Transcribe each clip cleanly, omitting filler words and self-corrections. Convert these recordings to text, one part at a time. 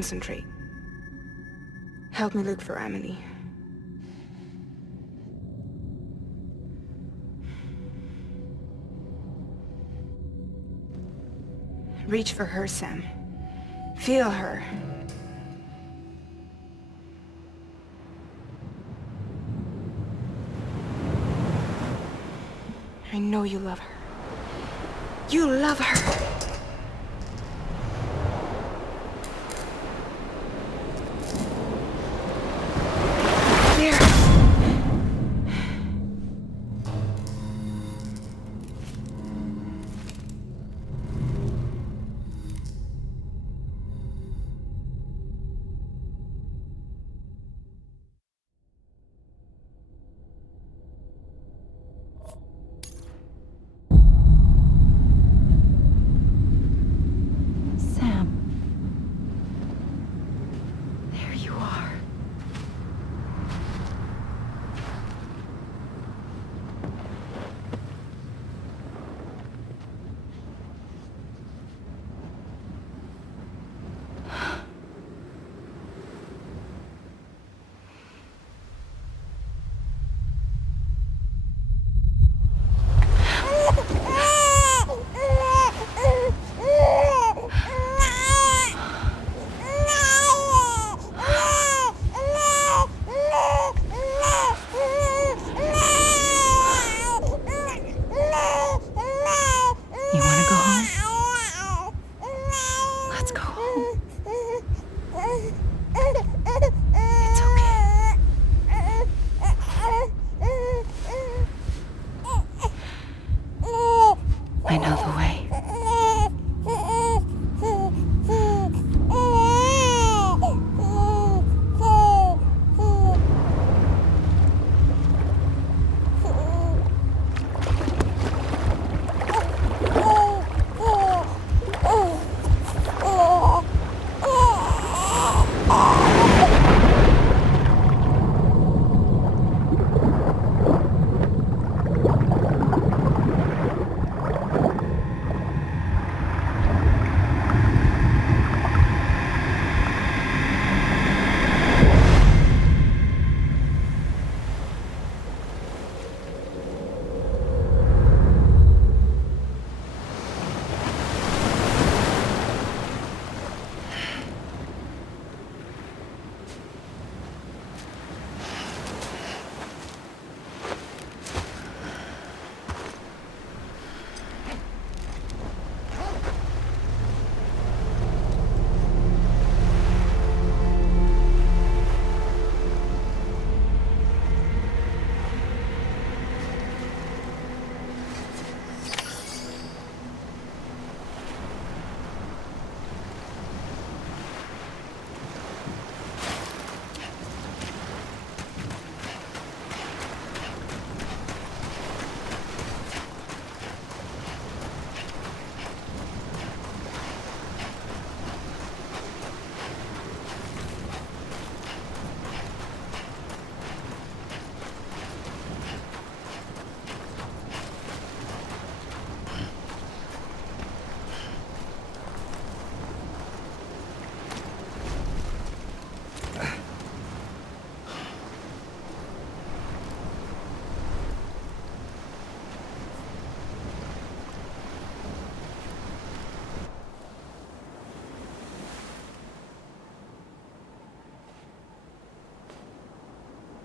Concentrate. Help me look for Emily. Reach for her, Sam. Feel her. I know you love her. You love her! There! Sam. There you are. You want to go home? Let's go home. It's okay. I know the way.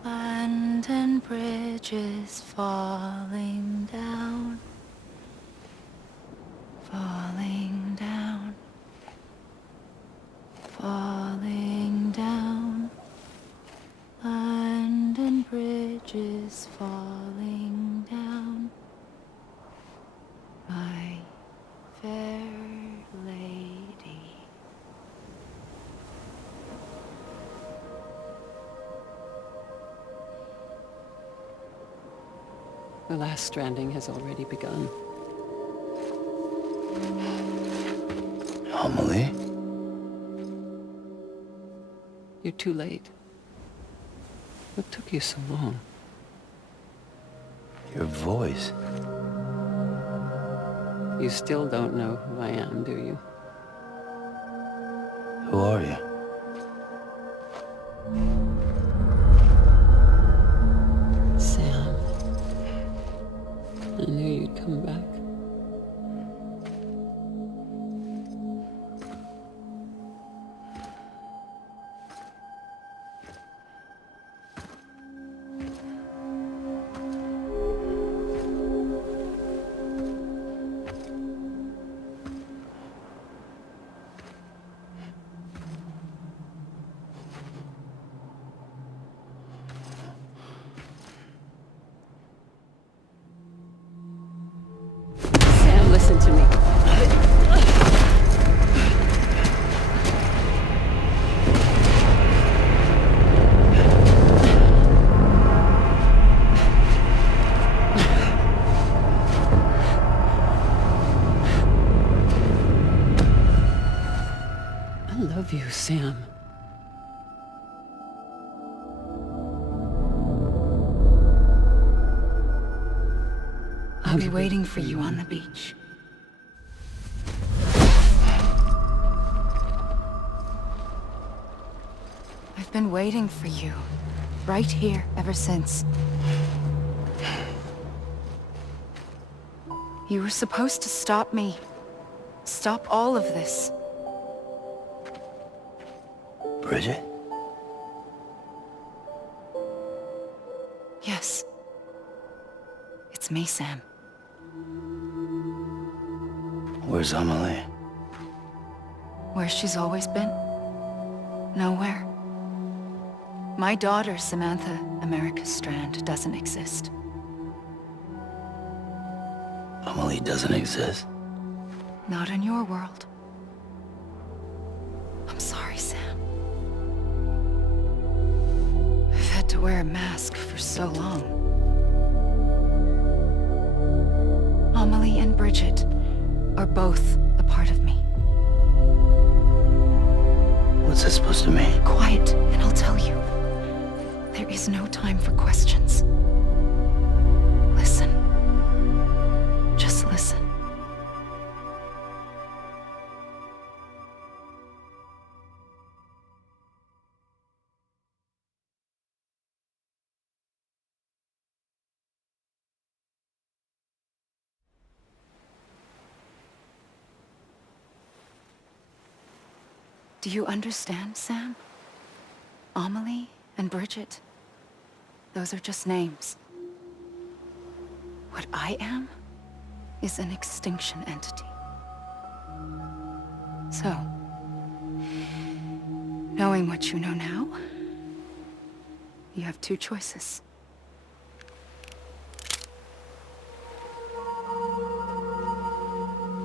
London Bridge is falling down, falling down, falling down. London Bridge is falling down, my fair lady. The last stranding has already begun. Amelie? You're too late. What took you so long? Your voice. You still don't know who I am, do you? Who are you? Sam. I'll be waiting for you on the beach. I've been waiting for you, right here, ever since. You were supposed to stop me. Stop all of this. Bridget? Yes. It's me, Sam. Where's Amelie? Where she's always been. Nowhere. My daughter, Samantha America Strand, doesn't exist. Amelie doesn't exist. Not in your world. I'm sorry, Sam. I've had to wear a mask for so long. Amelie and Bridget are both a part of me. What's that supposed to mean? Quiet, and I'll tell you. There is no time for questions. Listen. Just listen. Do you understand, Sam? Amelie and Bridget, those are just names. What I am is an extinction entity. So, knowing what you know now, you have two choices.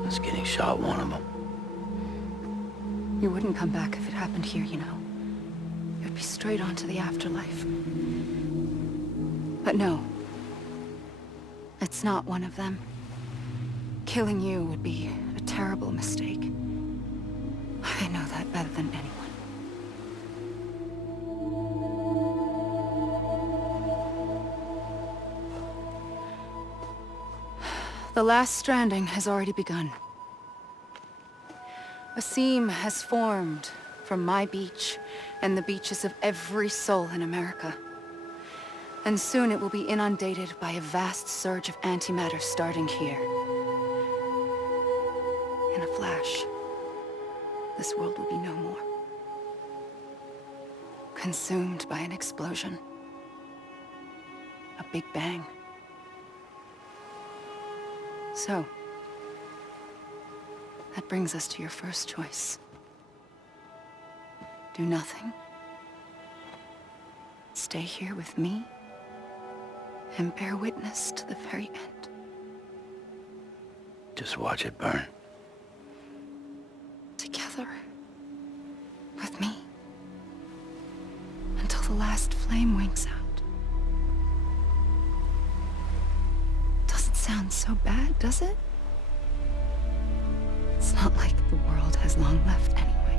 Us getting shot, one of them. You wouldn't come back if it happened here, you know. You'd be straight on to the afterlife. But no. It's not one of them. Killing you would be a terrible mistake. I know that better than anyone. The last stranding has already begun. A seam has formed from my beach and the beaches of every soul in America. And soon it will be inundated by a vast surge of antimatter starting here. In a flash, this world will be no more. Consumed by an explosion. A big bang. So, that brings us to your first choice. Do nothing. Stay here with me and bear witness to the very end. Just watch it burn. Together. With me. Until the last flame winks out. Doesn't sound so bad, does it? It's not like the world has long left anyway.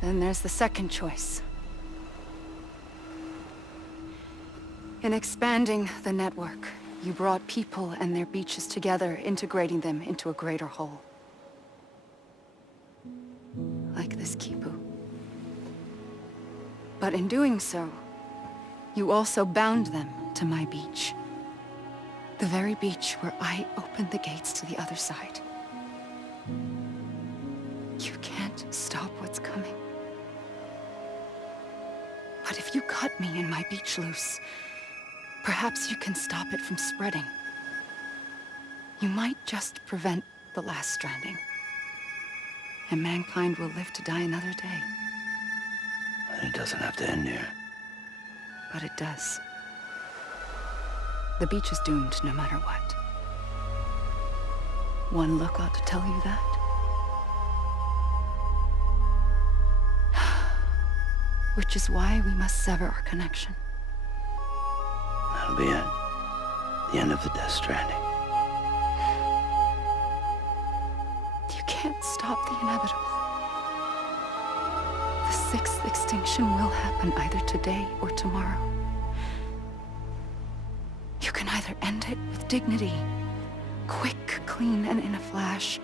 Then there's the second choice. In expanding the network, you brought people and their beaches together, integrating them into a greater whole. Like this Kipu. But in doing so, you also bound them to my beach. The very beach where I opened the gates to the other side. You can't stop what's coming. But if you cut me and my beach loose, perhaps you can stop it from spreading. You might just prevent the last stranding. And mankind will live to die another day. And it doesn't have to end here. But it does. The beach is doomed no matter what. One look ought to tell you that. Which is why we must sever our connection. That'll be it. The end of the Death Stranding. can't stop the inevitable. The sixth extinction will happen either today or tomorrow. You can either end it with dignity, quick, clean, and in a flash,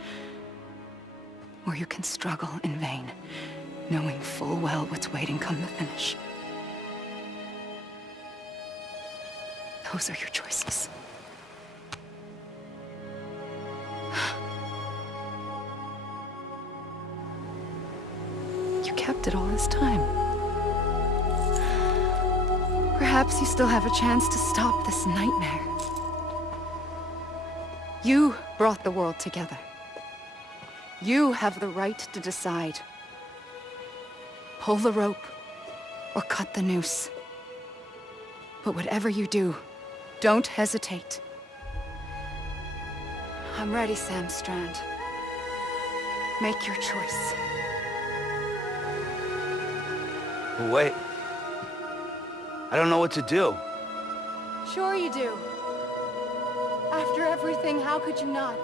or you can struggle in vain, knowing full well what's waiting come the finish. Those are your choices. You kept it all this time. Perhaps you still have a chance to stop this nightmare. You brought the world together. You have the right to decide. Pull the rope or cut the noose. But whatever you do, don't hesitate. I'm ready, Sam Strand. Make your choice. Wait. I don't know what to do. Sure you do. After everything, how could you not?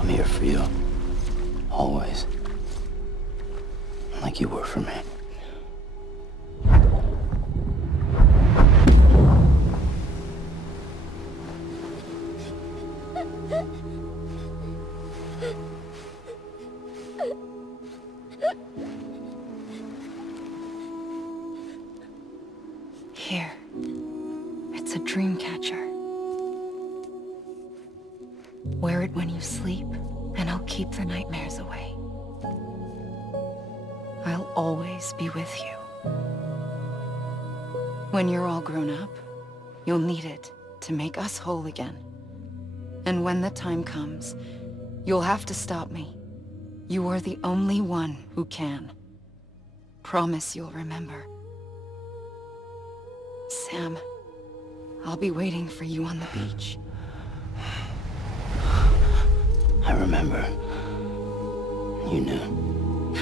I'm here for you. Always. Like you were for me. Here. It's a dream catcher. Wear it when you sleep, and I'll keep the nightmares away. I'll always be with you. When you're all grown up, you'll need it to make us whole again. And when the time comes, you'll have to stop me. You are the only one who can. Promise you'll remember. Sam, I'll be waiting for you on the beach. I remember. You knew.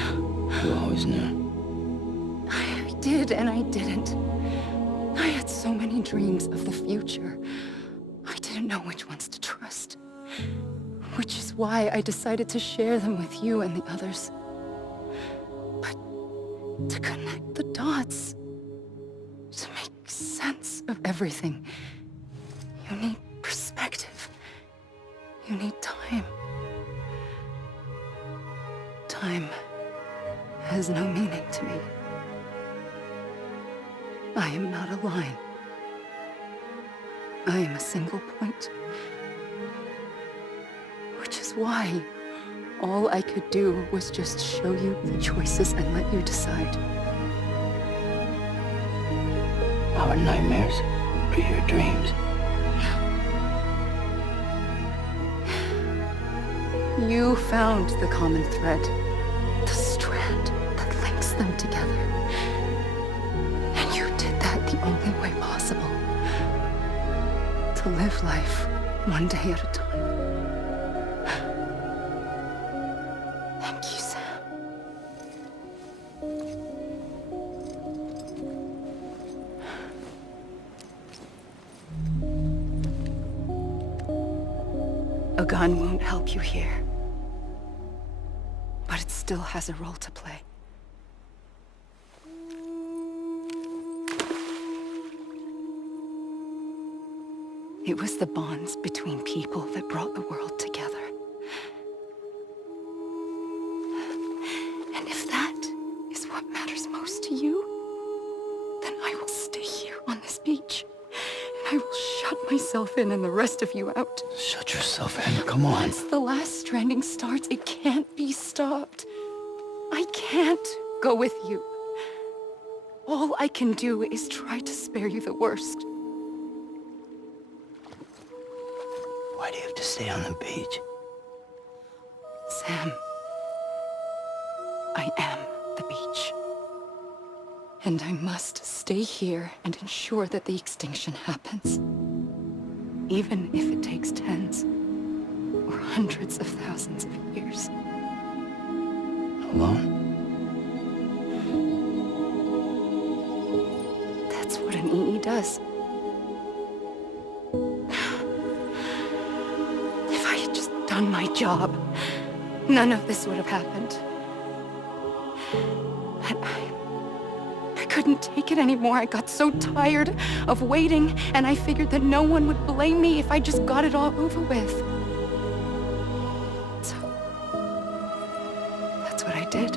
You always knew. I did and I didn't. I had so many dreams of the future. I didn't know which ones to trust. Which is why I decided to share them with you and the others. But to connect the dots, to make sense of everything, you need perspective. You need time. Time has no meaning to me. I am not a line. I am a single point. Which is why all I could do was just show you the choices and let you decide. Our nightmares are your dreams. You found the common thread, the strand that links them together. And you did that the only way possible. To live life one day at a time. Thank you, Sam. A gun won't help you here. But it still has a role to play. It was the bonds between people that brought the world together. And if that is what matters most to you, then I will stay here on this beach. And I will shut myself in and the rest of you out. Shut yourself in. Come on. Once the last stranding starts, it can't be stopped. I can't go with you. All I can do is try to spare you the worst. Why do you have to stay on the beach? Sam, I am the beach. And I must stay here and ensure that the extinction happens. Even if it takes tens or hundreds of thousands of years. Alone? That's what an EE does. If I had just done my job, none of this would have happened. But I couldn't take it anymore. I got so tired of waiting, and I figured that no one would blame me if I just got it all over with. So, that's what I did.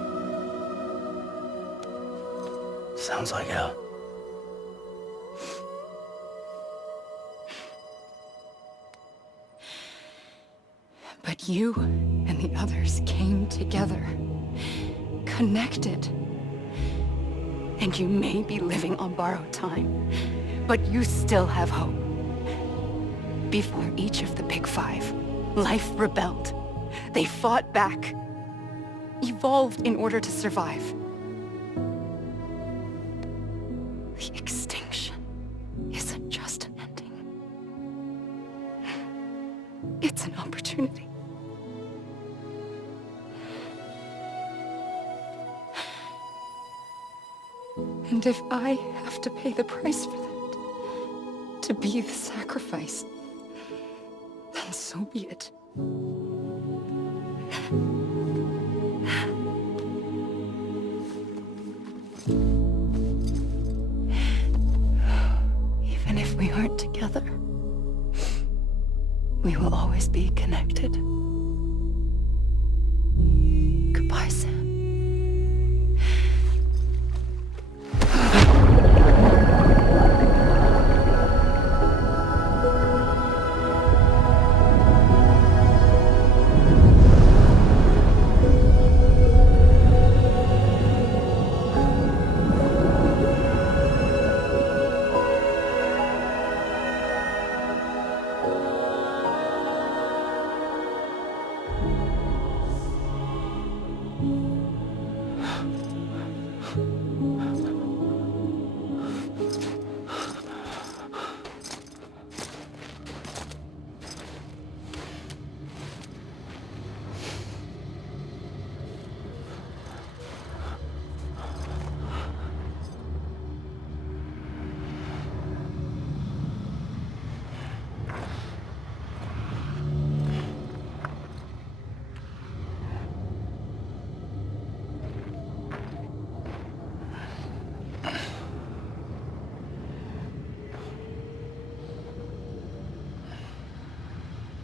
Sounds like hell. But you and the others came together, connected. And you may be living on borrowed time, but you still have hope. Before each of the Big Five, life rebelled. They fought back, evolved in order to survive. The extinction isn't just an ending. It's an opportunity. And if I have to pay the price for that, to be the sacrifice, then so be it. Even if we aren't together, we will always be connected. Goodbye, Sam.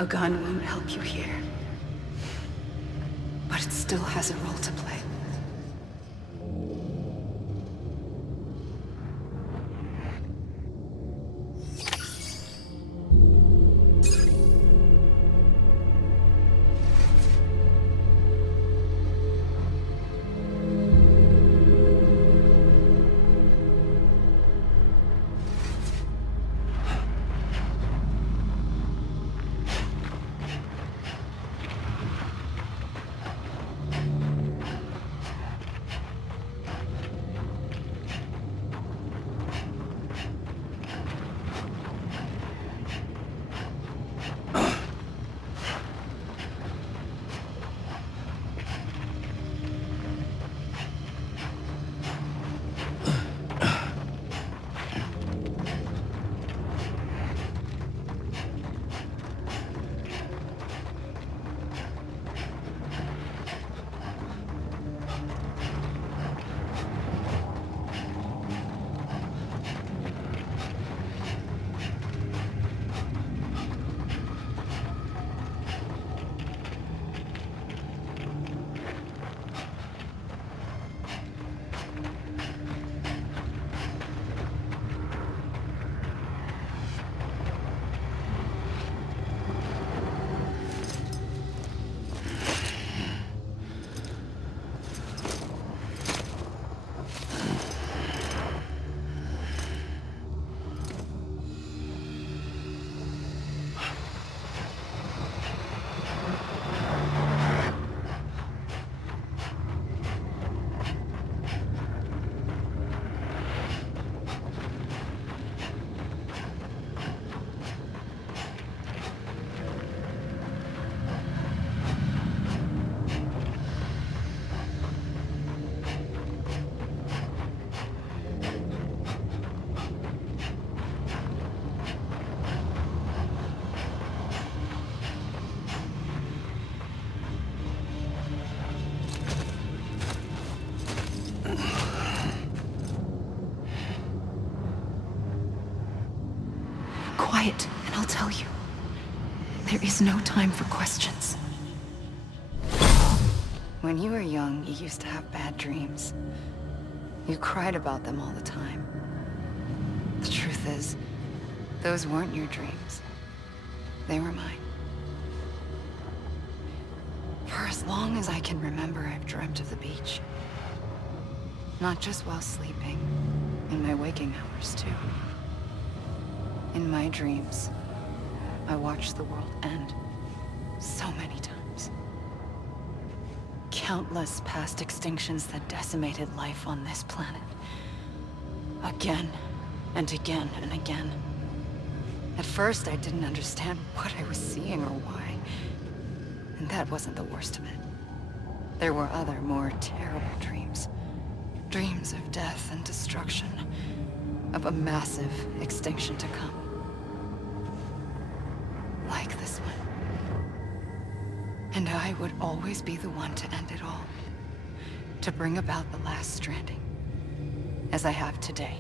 A gun won't help you here, but it still has a role to play. quiet, and I'll tell you. There is no time for questions. When you were young, you used to have bad dreams. You cried about them all the time. The truth is, those weren't your dreams. They were mine. For as long as I can remember, I've dreamt of the beach. Not just while sleeping, in my waking hours too. In my dreams, I watched the world end so many times. Countless past extinctions that decimated life on this planet. Again, and again, and again. At first, I didn't understand what I was seeing or why. And that wasn't the worst of it. There were other, more terrible dreams. Dreams of death and destruction. Of a massive extinction to come. Like this one. And I would always be the one to end it all. To bring about the last stranding. As I have today.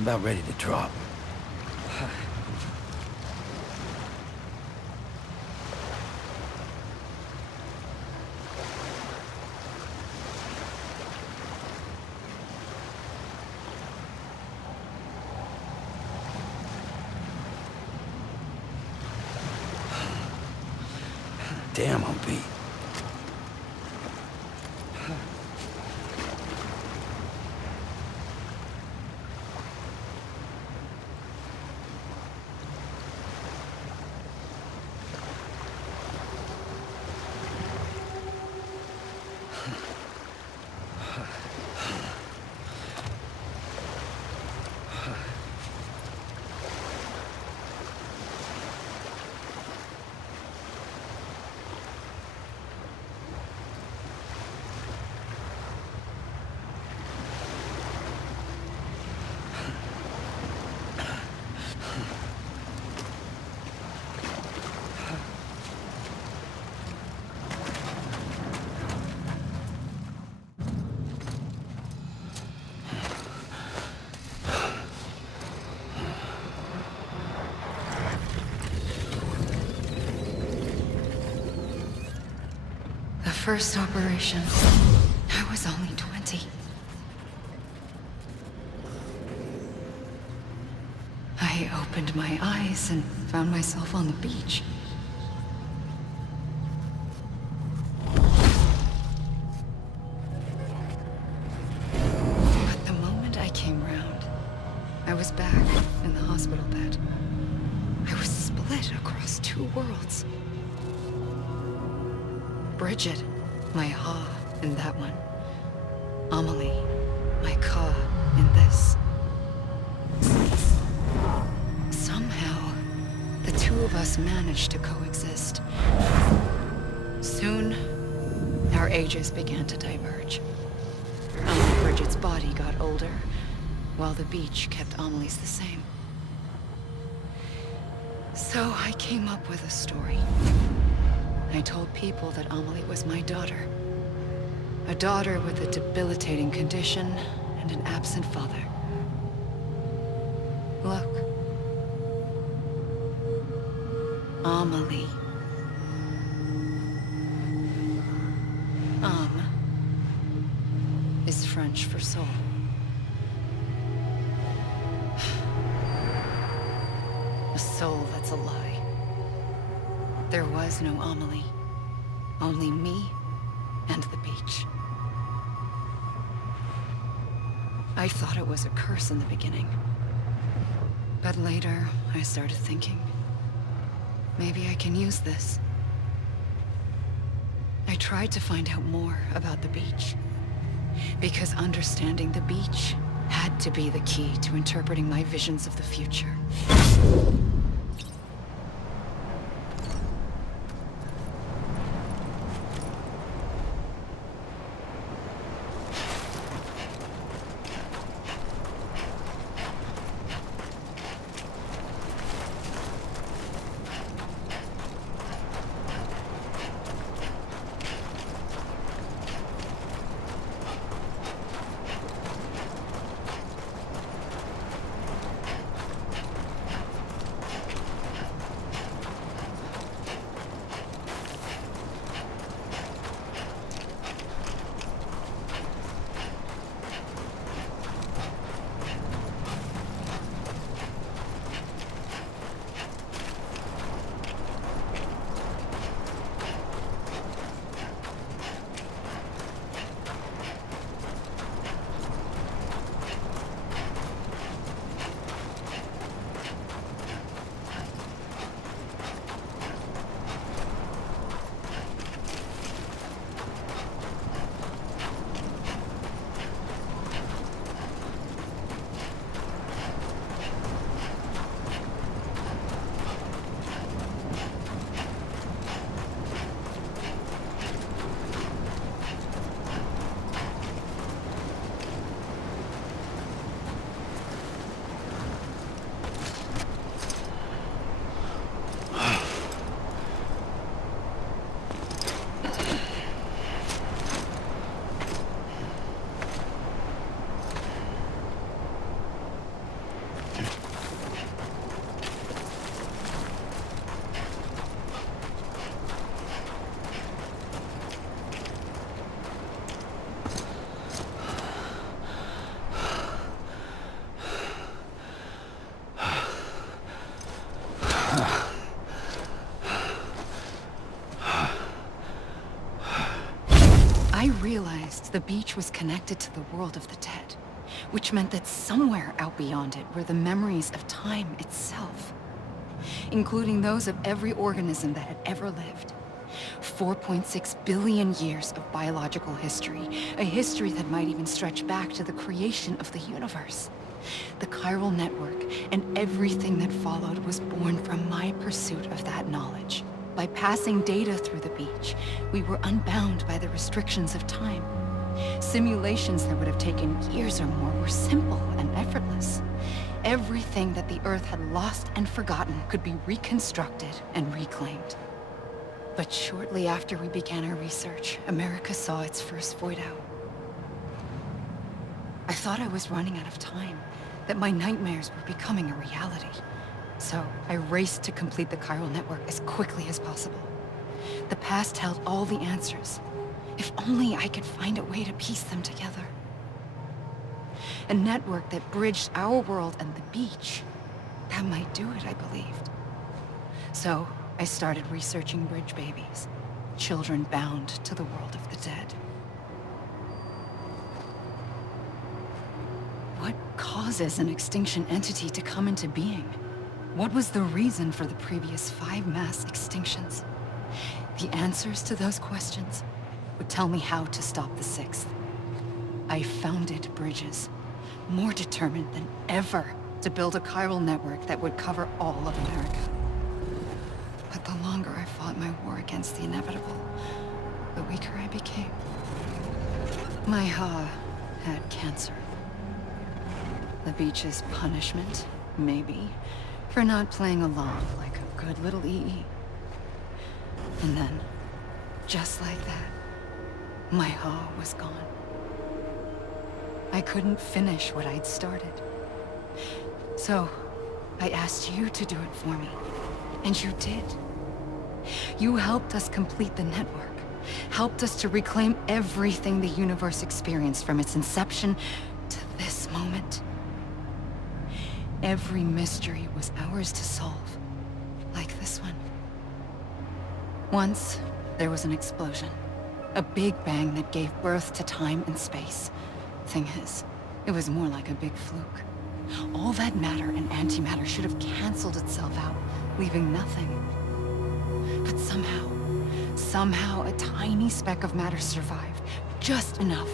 About ready to drop. Damn, I'm beat. The first operation, I was only 20. I opened my eyes and found myself on the beach. But the moment I came round, I was back in the hospital bed. I was split across two worlds. Bridget, my Ha in that one. Amelie, my Ka in this. Somehow, the two of us managed to coexist. Soon, our ages began to diverge. Only Bridget's body got older, while the beach kept Amelie's the same. So I came up with a story. I told people that Amelie was my daughter. A daughter with a debilitating condition and an absent father. Look. Amelie. Âme is French for soul. A soul that's a lie. There was no Amelie. Only me and the beach. I thought it was a curse in the beginning. But later, I started thinking, maybe I can use this. I tried to find out more about the beach. Because understanding the beach had to be the key to interpreting my visions of the future. I realized the beach was connected to the world of the dead, which meant that somewhere out beyond it were the memories of time itself, including those of every organism that had ever lived. 4.6 billion years of biological history, a history that might even stretch back to the creation of the universe. The chiral network and everything that followed was born from my pursuit of that knowledge. By passing data through the beach, we were unbound by the restrictions of time. Simulations that would have taken years or more were simple and effortless. Everything that the Earth had lost and forgotten could be reconstructed and reclaimed. But shortly after we began our research, America saw its first void out. I thought I was running out of time, that my nightmares were becoming a reality. So I raced to complete the chiral network as quickly as possible. The past held all the answers. If only I could find a way to piece them together. A network that bridged our world and the beach. That might do it, I believed. So I started researching bridge babies, children bound to the world of the dead. What causes an extinction entity to come into being? What was the reason for the previous 5 mass extinctions? The answers to those questions would tell me how to stop the 6th. I founded bridges, more determined than ever to build a chiral network that would cover all of America. But the longer I fought my war against the inevitable, the weaker I became. My had cancer. The beach's punishment, maybe, for not playing along like a good little EE. And then, just like that, my Ha was gone. I couldn't finish what I'd started. So, I asked you to do it for me, and you did. You helped us complete the network, helped us to reclaim everything the universe experienced from its inception to this moment. Every mystery was ours to solve, like this one. Once, there was an explosion. A big bang that gave birth to time and space. Thing is, it was more like a big fluke. All that matter and antimatter should have canceled itself out, leaving nothing. But somehow a tiny speck of matter survived. Just enough.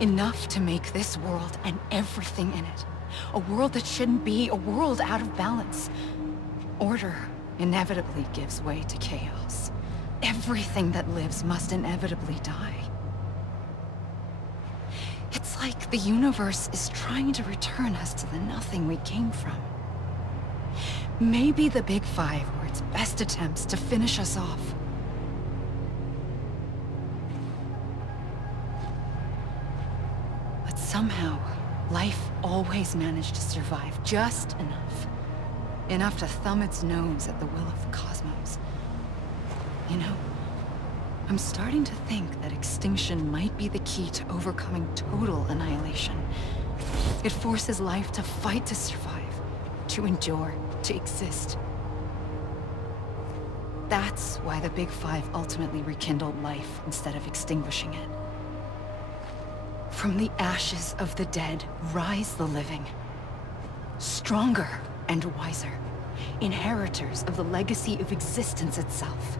Enough to make this world and everything in it. A world that shouldn't be, a world out of balance. Order inevitably gives way to chaos. Everything that lives must inevitably die. It's like the universe is trying to return us to the nothing we came from. Maybe the Big Five were its best attempts to finish us off. But somehow, life always managed to survive just enough. Enough to thumb its nose at the will of the cosmos. You know, I'm starting to think that extinction might be the key to overcoming total annihilation. It forces life to fight to survive, to endure, to exist. That's why the Big Five ultimately rekindled life instead of extinguishing it. From the ashes of the dead rise the living. Stronger and wiser. Inheritors of the legacy of existence itself.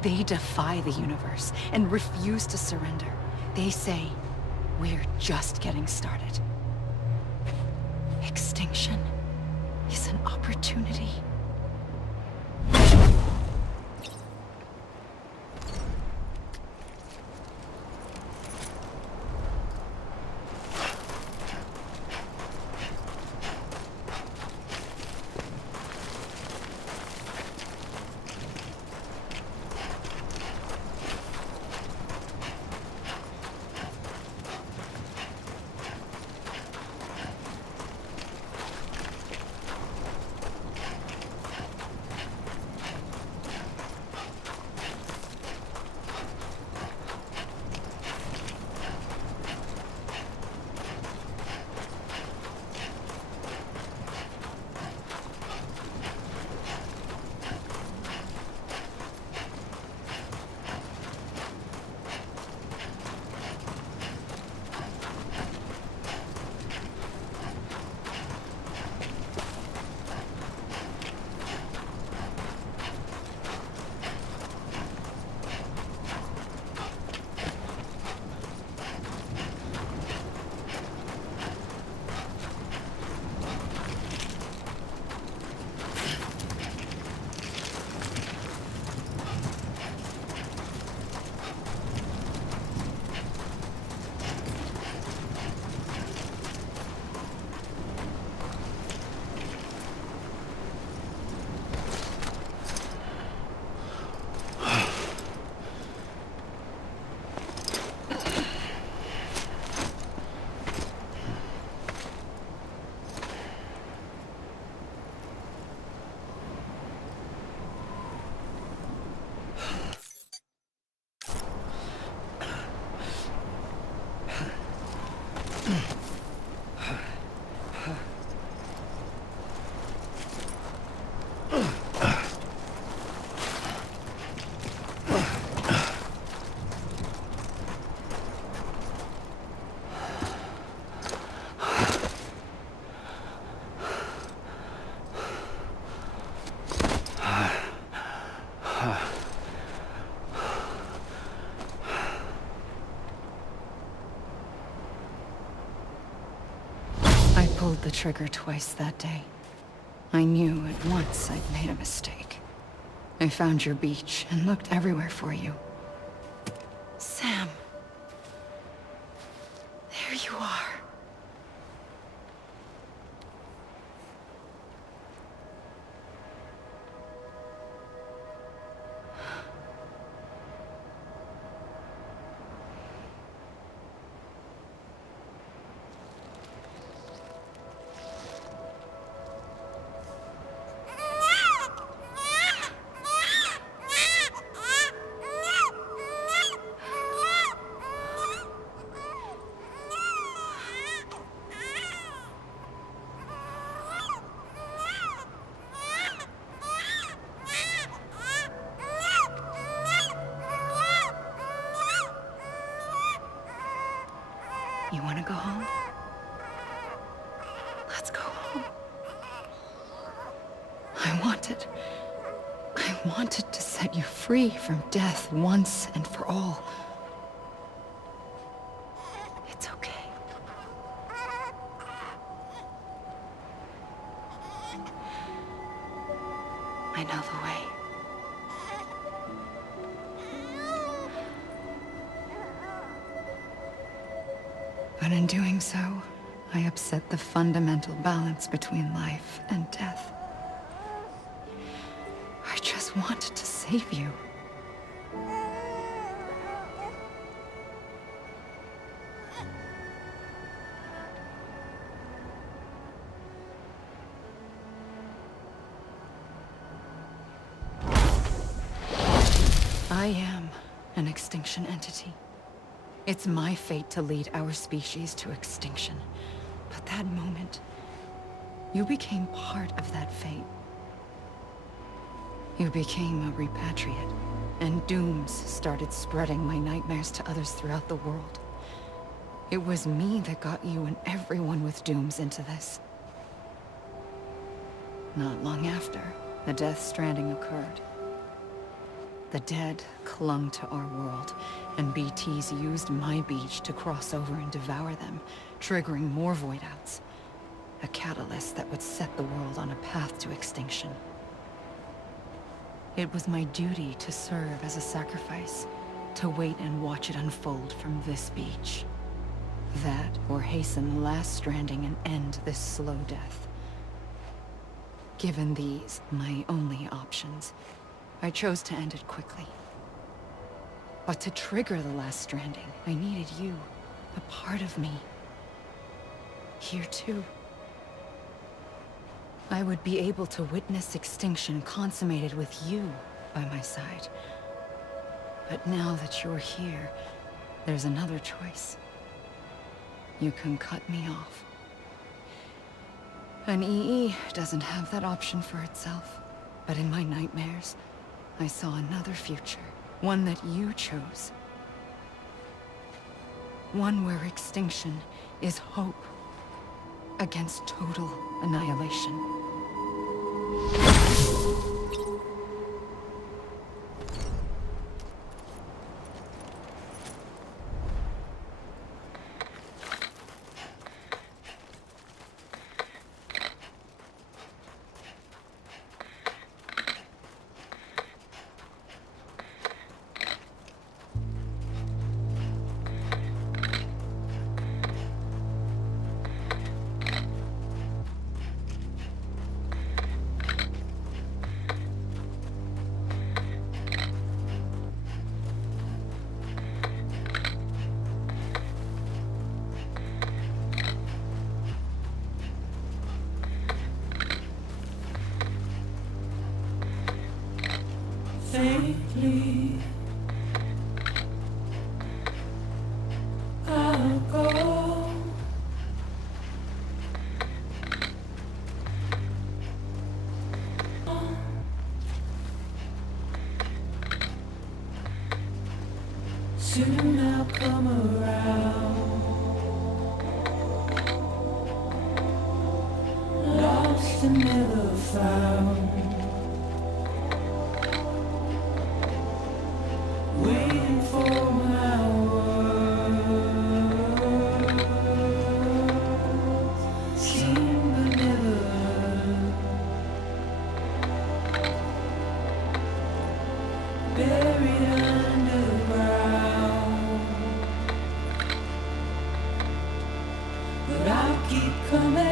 They defy the universe and refuse to surrender. They say, we're just getting started. Extinction is an opportunity. I pulled the trigger twice that day. I knew at once I'd made a mistake. I found your beach and looked everywhere for you. Sam. There you are. You want to go home? Let's go home. I wanted to set you free from death once and for all. It's okay. I know the way. But in doing so, I upset the fundamental balance between life and death. I just wanted to save you. I am an extinction entity. It's my fate to lead our species to extinction. But that moment, you became part of that fate. You became a repatriate, and dooms started spreading my nightmares to others throughout the world. It was me that got you and everyone with dooms into this. Not long after, the Death Stranding occurred. The dead clung to our world, and BTs used my beach to cross over and devour them, triggering more void-outs. A catalyst that would set the world on a path to extinction. It was my duty to serve as a sacrifice, to wait and watch it unfold from this beach. That, or hasten the last stranding and end this slow death. Given these, my only options, I chose to end it quickly. But to trigger the last stranding, I needed you, a part of me. Here too. I would be able to witness extinction consummated with you by my side. But now that you're here, there's another choice. You can cut me off. An EE doesn't have that option for itself. But in my nightmares, I saw another future. One that you chose. One where extinction is hope against total annihilation. Faintly, I'll go. Soon I'll come around. Lost and never found. Waiting for my words, seen but never heard. Buried underground, keep coming.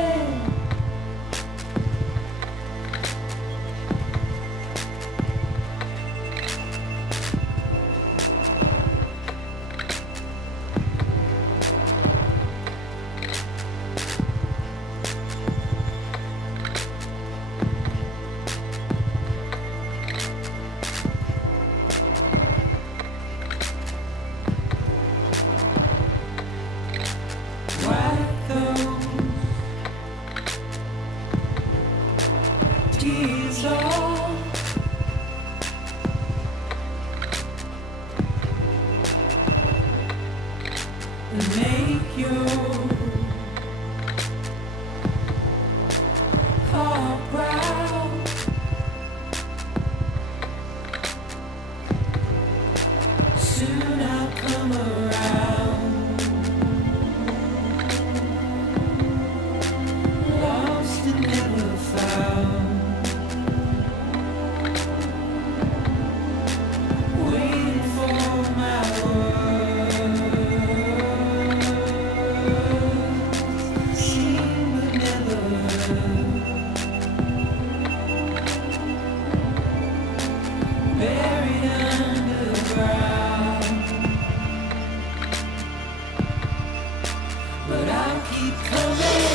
Wipe those tears off. And make your heart proud. Soon I'll come around. Lost and never found. Waiting for my words. Seen but never heard. Buried underground. But I'll keep coming.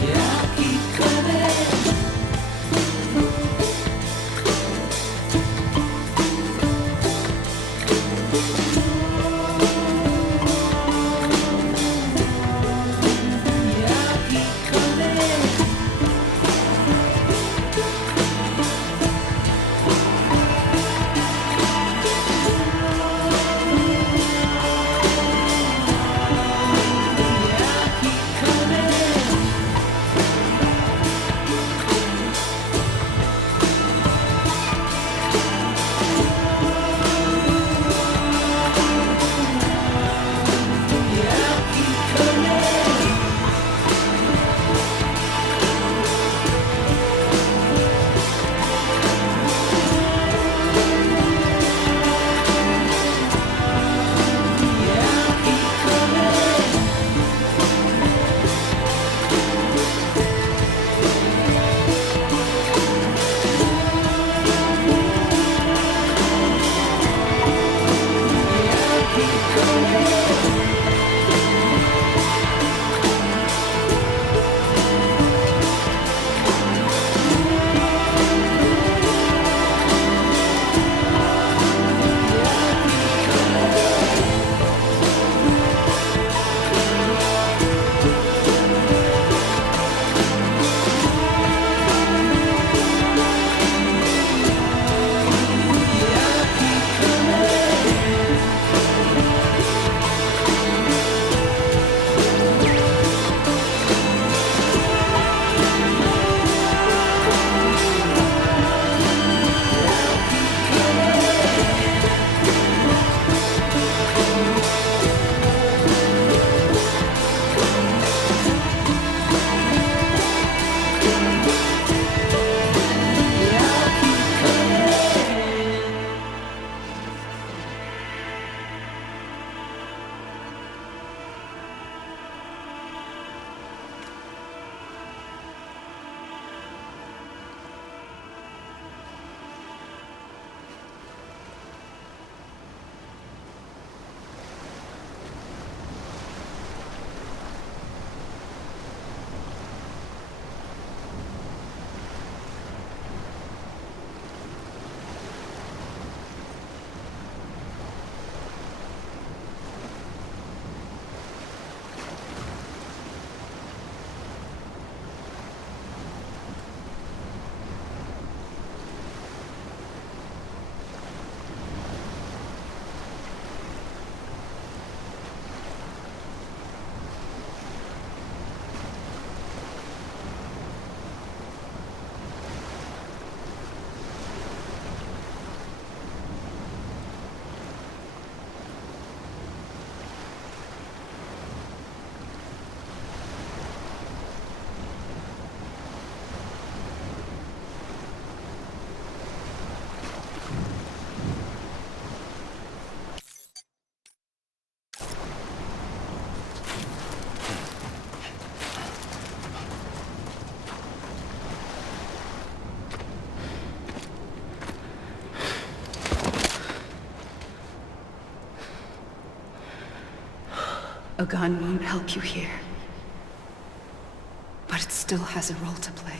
Yeah, I'll keep coming. Yeah, I'll keep coming. A gun won't help you here. But it still has a role to play.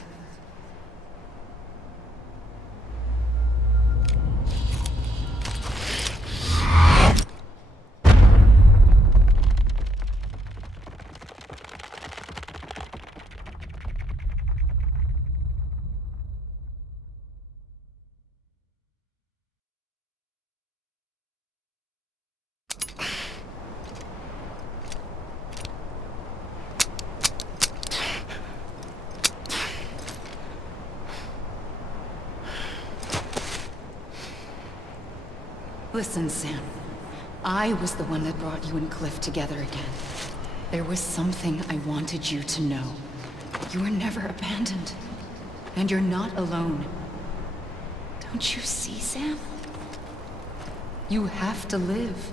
Listen, Sam. I was the one that brought you and Cliff together again. There was something I wanted you to know. You were never abandoned. And you're not alone. Don't you see, Sam? You have to live.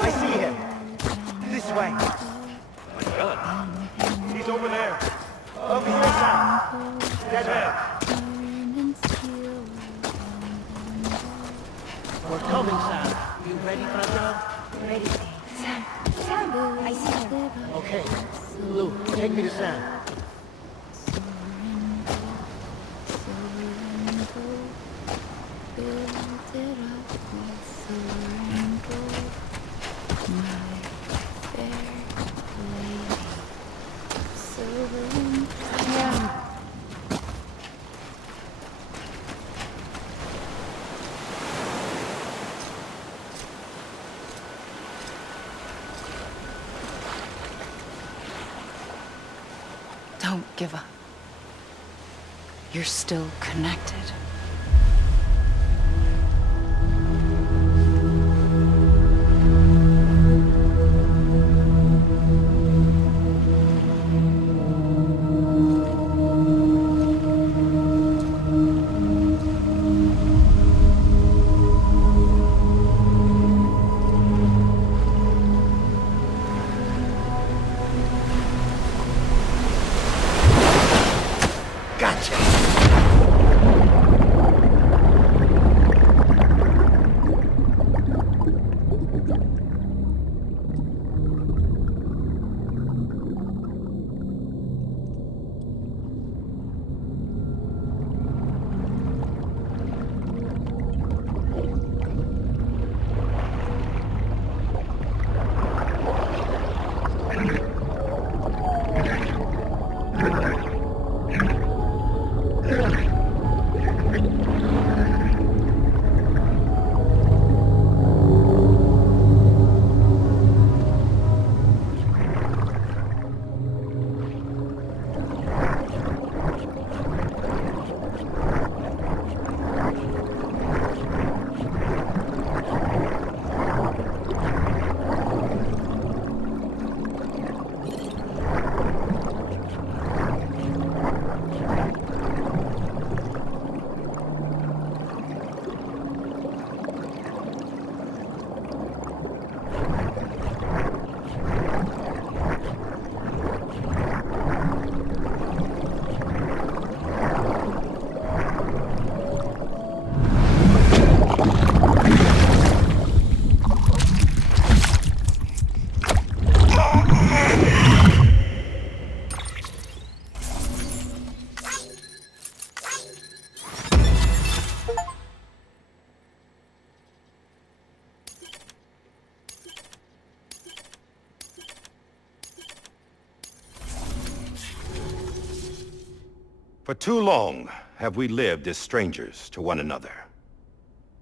I see him. This way. My God. He's over there. Over here, Sam. Dead man. We're coming, Sam. You ready, brother? Ready. Sam, I see him. Okay. Lou, take me to Sam. Don't give up. You're still connected. For too long have we lived as strangers to one another,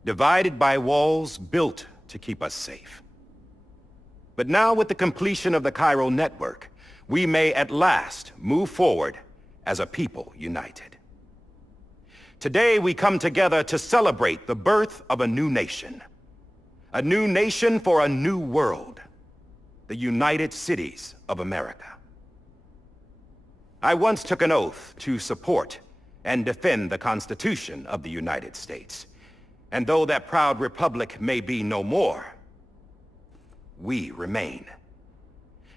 divided by walls built to keep us safe. But now with the completion of the Cairo network, we may at last move forward as a people united. Today we come together to celebrate the birth of a new nation for a new world, the United Cities of America. I once took an oath to support and defend the Constitution of the United States. And though that proud republic may be no more, we remain.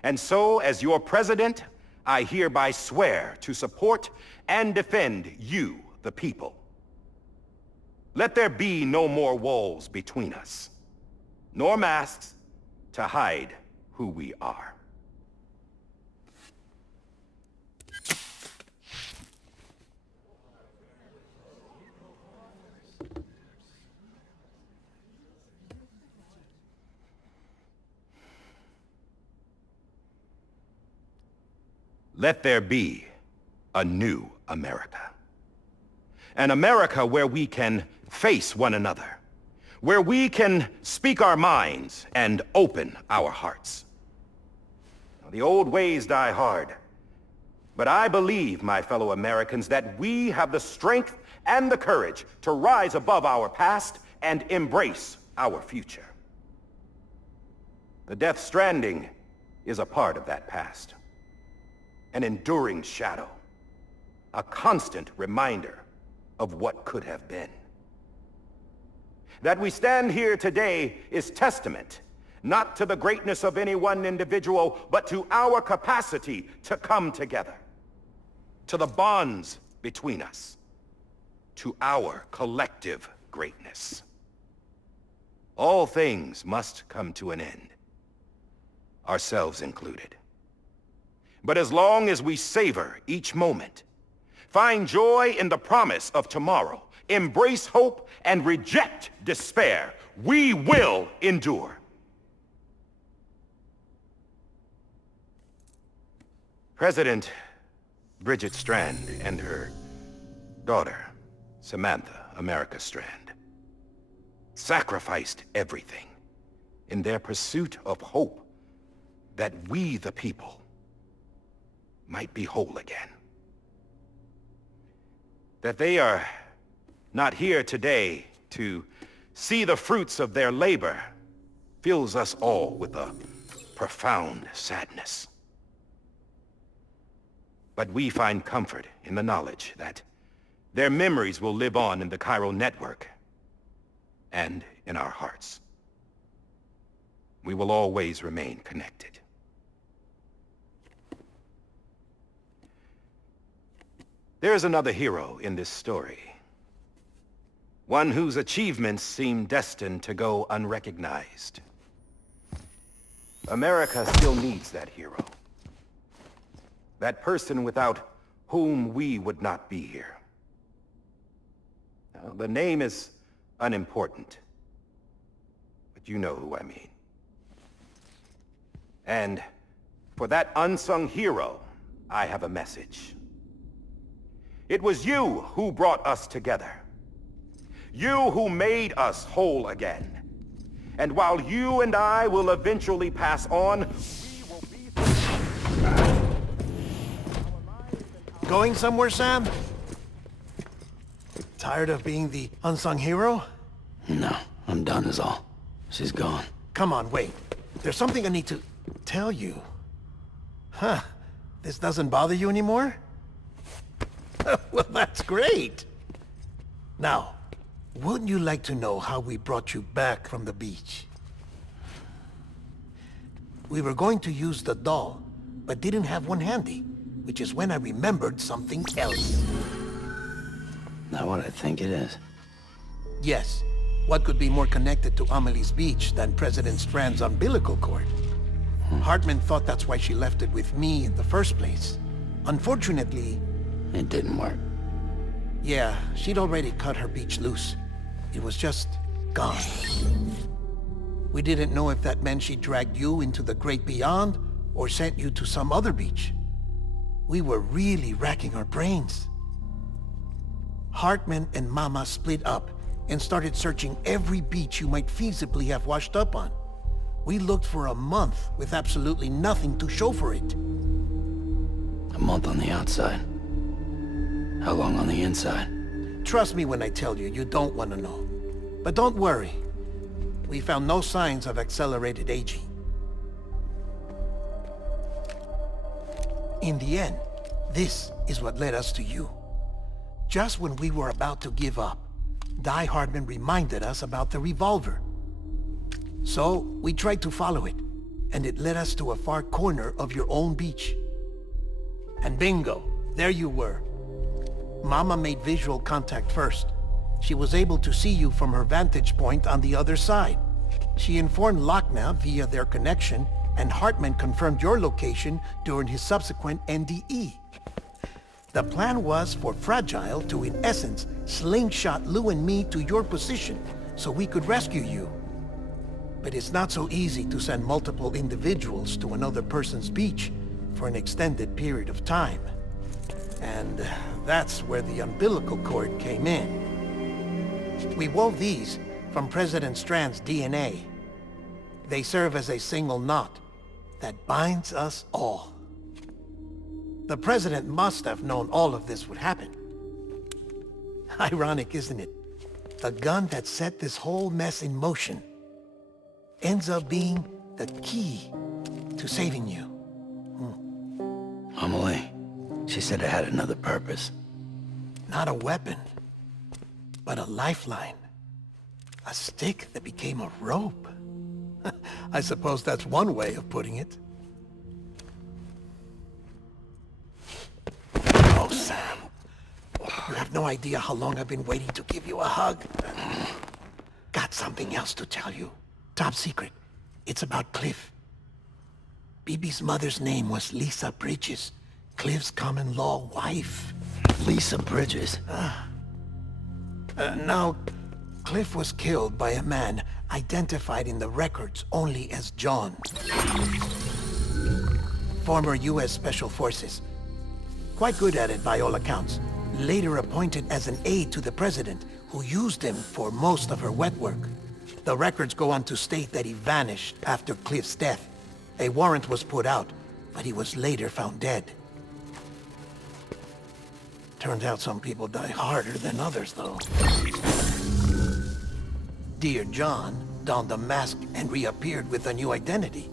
And so, as your president, I hereby swear to support and defend you, the people. Let there be no more walls between us, nor masks to hide who we are. Let there be a new America. An America where we can face one another, where we can speak our minds and open our hearts. Now, the old ways die hard, but I believe, my fellow Americans, that we have the strength and the courage to rise above our past and embrace our future. The Death Stranding is a part of that past. An enduring shadow, a constant reminder of what could have been. That we stand here today is testament, not to the greatness of any one individual, but to our capacity to come together, to the bonds between us, to our collective greatness. All things must come to an end, ourselves included. But as long as we savor each moment, find joy in the promise of tomorrow, embrace hope, and reject despair, we will endure. President Bridget Strand and her daughter, Samantha America Strand, sacrificed everything in their pursuit of hope that we, the people, might be whole again. That they are not here today to see the fruits of their labor fills us all with a profound sadness. But we find comfort in the knowledge that their memories will live on in the chiral network and in our hearts. We will always remain connected. There's another hero in this story. One whose achievements seem destined to go unrecognized. America still needs that hero. That person without whom we would not be here. Now, the name is unimportant, but you know who I mean. And for that unsung hero, I have a message. It was you who brought us together. You who made us whole again. And while you and I will eventually pass on, we will be... Going somewhere, Sam? Tired of being the unsung hero? No, I'm done is all. She's gone. Come on, wait. There's something I need to tell you. Huh. This doesn't bother you anymore? Well, that's great. Now, wouldn't you like to know how we brought you back from the beach? We were going to use the doll, but didn't have one handy, which is when I remembered something else. Not what I think it is. Yes. What could be more connected to Amelie's beach than President Strand's umbilical cord? Hartman thought that's why she left it with me in the first place. Unfortunately... It didn't work. Yeah, she'd already cut her beach loose. It was just gone. We didn't know if that meant she dragged you into the great beyond or sent you to some other beach. We were really racking our brains. Hartman and Mama split up and started searching every beach you might feasibly have washed up on. We looked for a month with absolutely nothing to show for it. A month on the outside. How long on the inside? Trust me when I tell you, you don't want to know. But don't worry. We found no signs of accelerated aging. In the end, this is what led us to you. Just when we were about to give up, Die Hardman reminded us about the revolver. So, we tried to follow it, and it led us to a far corner of your own beach. And bingo, there you were. Mama made visual contact first. She was able to see you from her vantage point on the other side. She informed Lochna via their connection, and Hartman confirmed your location during his subsequent NDE. The plan was for Fragile to, in essence, slingshot Lou and me to your position so we could rescue you. But it's not so easy to send multiple individuals to another person's beach for an extended period of time. And that's where the umbilical cord came in. We wove these from President Strand's DNA. They serve as a single knot that binds us all. The President must have known all of this would happen. Ironic, isn't it? The gun that set this whole mess in motion ends up being the key to saving you. Amelie, she said it had another purpose. Not a weapon, but a lifeline. A stick that became a rope. I suppose that's one way of putting it. Oh, Sam. You have no idea how long I've been waiting to give you a hug. Got something else to tell you. Top secret. It's about Cliff. Bibi's mother's name was Lisa Bridges, Cliff's common-law wife. Lisa Bridges. Now, Cliff was killed by a man identified in the records only as John. Former U.S. Special Forces. Quite good at it by all accounts. Later appointed as an aide to the president, who used him for most of her wet work. The records go on to state that he vanished after Cliff's death. A warrant was put out, but he was later found dead. Turns out some people die harder than others, though. Dear John donned a mask and reappeared with a new identity.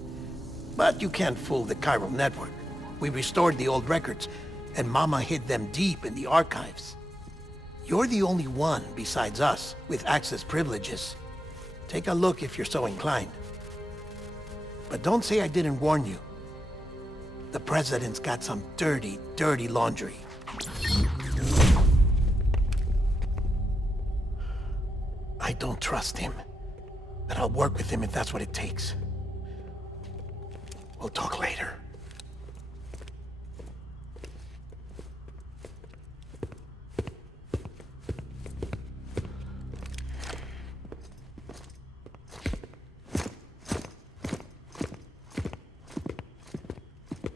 But you can't fool the chiral network. We restored the old records, and Mama hid them deep in the archives. You're the only one, besides us, with access privileges. Take a look if you're so inclined. But don't say I didn't warn you. The President's got some dirty, dirty laundry. I don't trust him, but I'll work with him if that's what it takes. We'll talk later.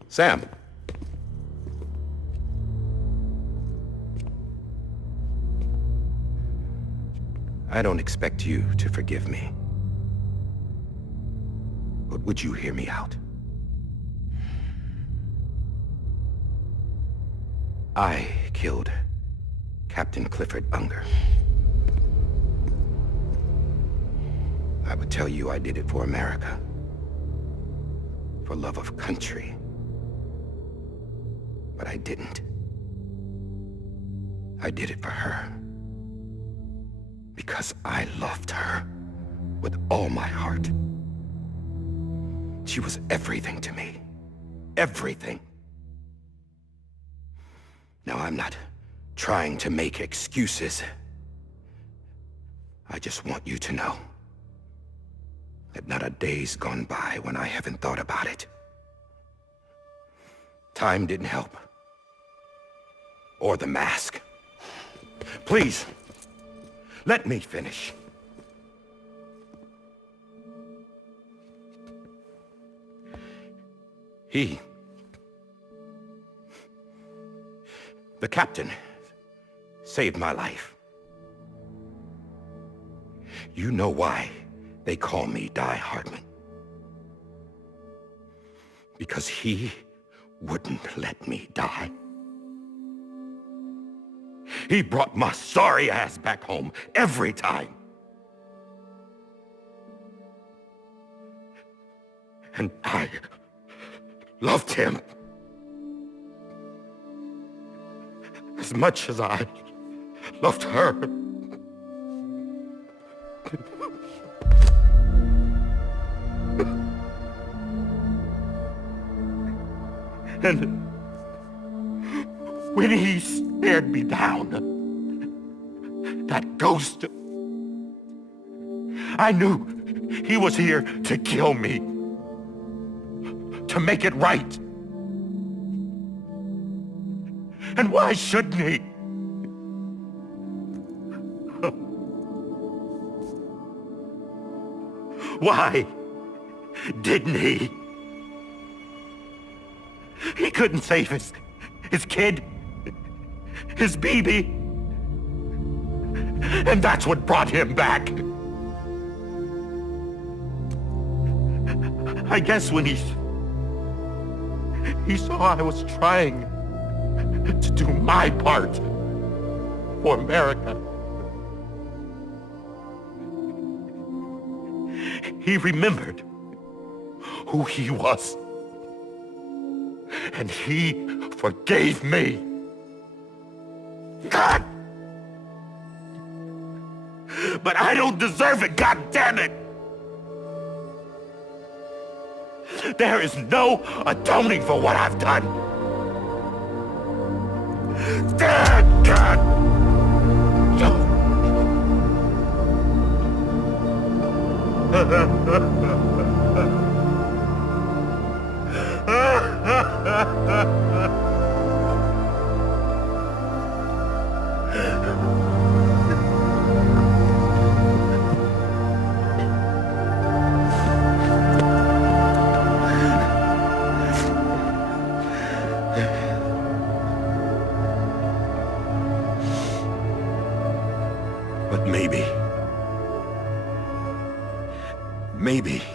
Sam. I don't expect you to forgive me. But would you hear me out? I killed Captain Clifford Unger. I would tell you I did it for America. For love of country. But I didn't. I did it for her. Because I loved her with all my heart. She was everything to me. Everything. Now, I'm not trying to make excuses. I just want you to know that not a day's gone by when I haven't thought about it. Time didn't help. Or the mask. Please, let me finish. The captain, saved my life. You know why they call me Die Hardman. Because he wouldn't let me die. He brought my sorry ass back home every time. And I loved him as much as I loved her. And when he stared me down, that ghost, I knew he was here to kill me, to make it right. And why shouldn't he? Why didn't he? He couldn't save his kid, his baby. And that's what brought him back. I guess when he saw I was trying to do my part for America, he remembered who he was. And he forgave me. God! But I don't deserve it, God damn it! There is no atoning for what I've done. Damn, God! But maybe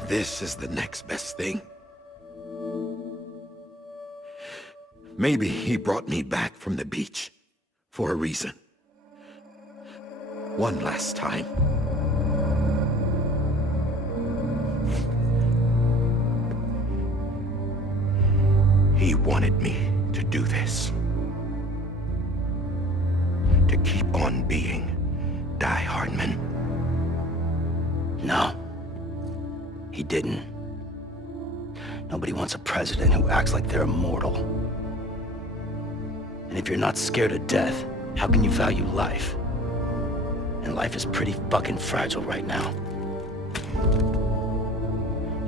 this is the next best thing. Maybe he brought me back from the beach for a reason. One last time. He wanted me to do this. To keep on being Die Hardman. No. He didn't. Nobody wants a president who acts like they're immortal. And if you're not scared of death, how can you value life? And life is pretty fucking fragile right now.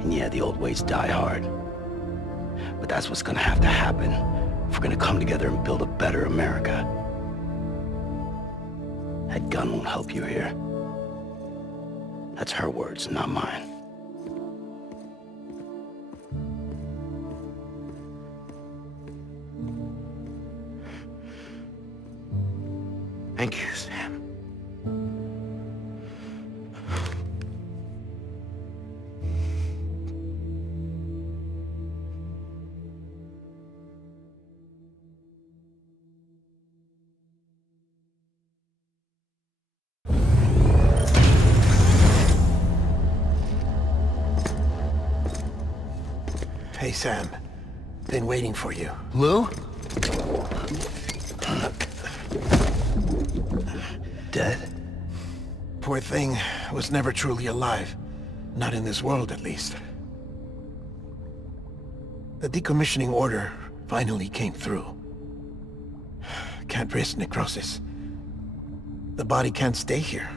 And yeah, the old ways die hard. But that's what's gonna have to happen if we're gonna come together and build a better America. That gun won't help you here. That's her words, not mine. Thank you, Sam. Hey, Sam. Been waiting for you. Lou? Dead? Poor thing was never truly alive. Not in this world, at least. The decommissioning order finally came through. Can't risk necrosis. The body can't stay here.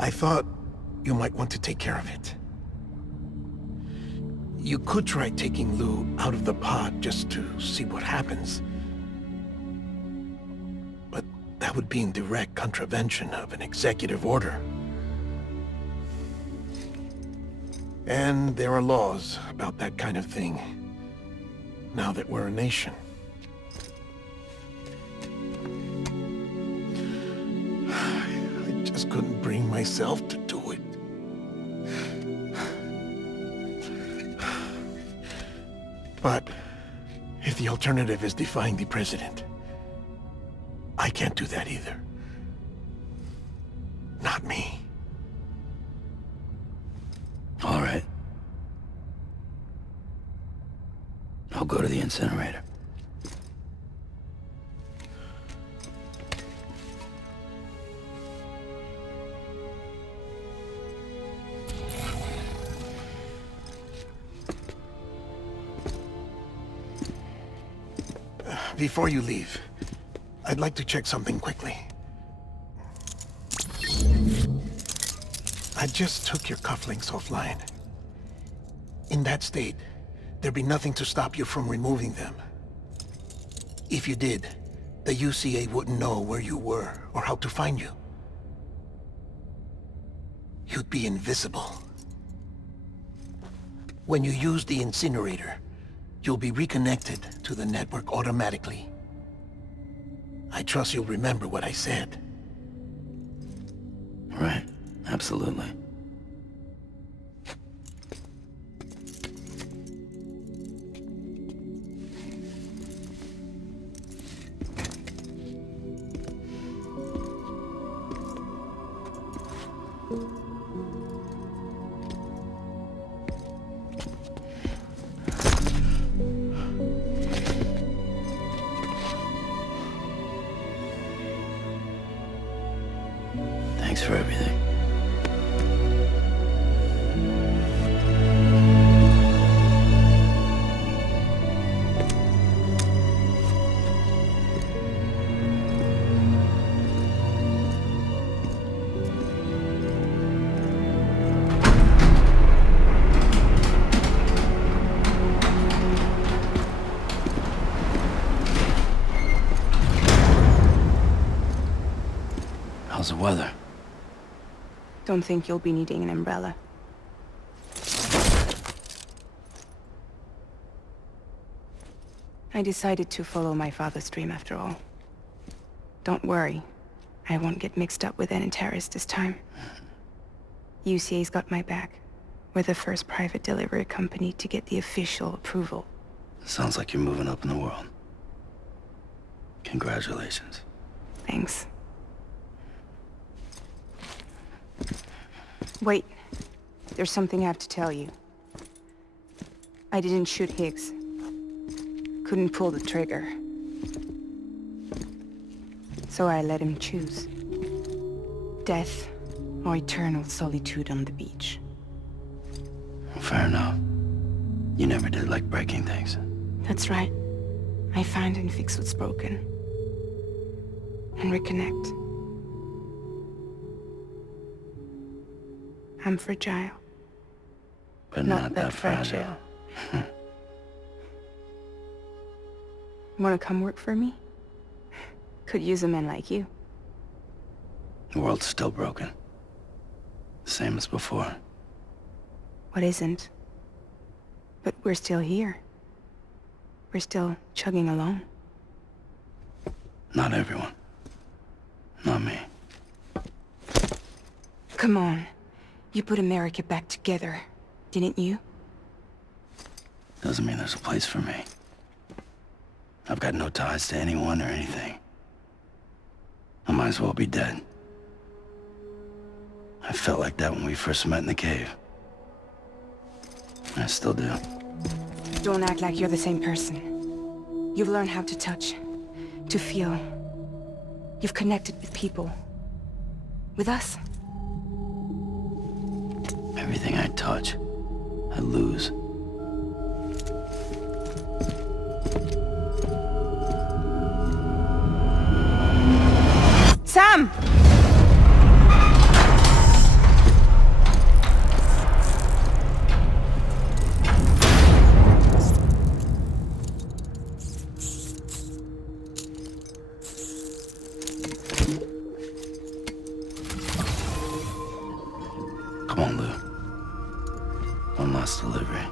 I thought you might want to take care of it. You could try taking Lou out of the pod just to see what happens. But that would be in direct contravention of an executive order. And there are laws about that kind of thing, now that we're a nation. I just couldn't bring myself to do it. But if the alternative is defying the president, I can't do that either. Not me. All right. I'll go to the incinerator. Before you leave, I'd like to check something quickly. I just took your cufflinks offline. In that state, there'd be nothing to stop you from removing them. If you did, the UCA wouldn't know where you were or how to find you. You'd be invisible. When you use the incinerator, you'll be reconnected to the network automatically. I trust you'll remember what I said. Right. Absolutely. Thanks for everything. How's the weather? Don't think you'll be needing an umbrella. I decided to follow my father's dream after all. Don't worry. I won't get mixed up with any terrorists this time. UCA's got my back. We're the first private delivery company to get the official approval. Sounds like you're moving up in the world. Congratulations. Thanks. Wait. There's something I have to tell you. I didn't shoot Higgs. Couldn't pull the trigger. So I let him choose. Death or eternal solitude on the beach. Fair enough. You never did like breaking things. That's right. I find and fix what's broken. And reconnect. I'm fragile. But not that fragile. Wanna come work for me? Could use a man like you. The world's still broken. Same as before. What isn't? But we're still here. We're still chugging along. Not everyone. Not me. Come on. You put America back together, didn't you? Doesn't mean there's a place for me. I've got no ties to anyone or anything. I might as well be dead. I felt like that when we first met in the cave. I still do. Don't act like you're the same person. You've learned how to touch, to feel. You've connected with people. With us. Everything I touch, I lose. Sam! Come on, Lou. One last delivery.